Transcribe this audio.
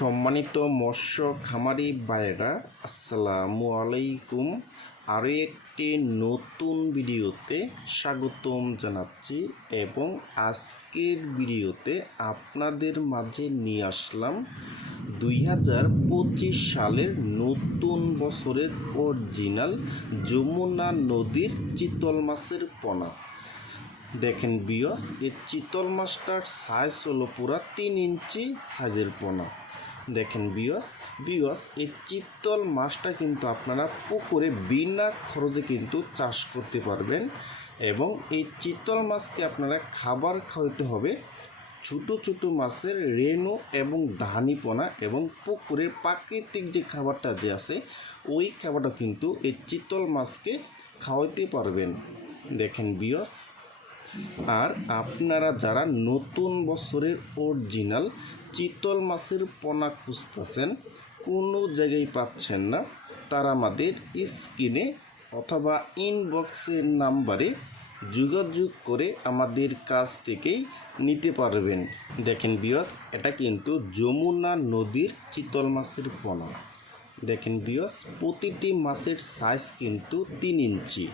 সম্মানিত মৎস্য খামারি ভাইয়েরা, আসসালামু আলাইকুম। আরও একটি নতুন ভিডিওতে স্বাগতম জানাচ্ছি এবং আজকের ভিডিওতে আপনাদের মাঝে নিয়ে আসলাম দুই হাজার পঁচিশ সালের নতুন বছরের অরিজিনাল যমুনা নদীর চিতল মাছের পোনা। দেখেন বিয়স এই চিতল মাছটার সাইজ হলো পুরা তিন ইঞ্চি সাইজের পোনা। দেখেন বিয়স বিয়স এই চিতল মাছটা কিন্তু আপনারা পুকুরে বিনা খরচে কিন্তু চাষ করতে পারবেন এবং এই চিতল মাছকে আপনারা খাবার খাওয়াতে হবে ছোটো ছোটো মাছের রেণু এবং ধানিপনা এবং পুকুরের প্রাকৃতিক যে খাবারটা যে আছে, ওই খাবারটা কিন্তু এই চিতল মাছকে খাওয়াইতে পারবেন। দেখেন বিয়স আর আপনারা যারা নতুন বছরের অরিজিনাল চিতল মাছের পোনা খুঁজতেছেন, কোনো জায়গায় পাচ্ছেন না, তারা আমাদের স্ক্রিনে অথবা ইনবক্সের নাম্বারে যোগাযোগ করে আমাদের কাছ থেকেই নিতে পারবেন। দেখেন বিয়স এটা কিন্তু যমুনা নদীর চিতল মাছের পোনা। দেখেন বিয়স প্রতিটি মাছের সাইজ কিন্তু তিন ইঞ্চি।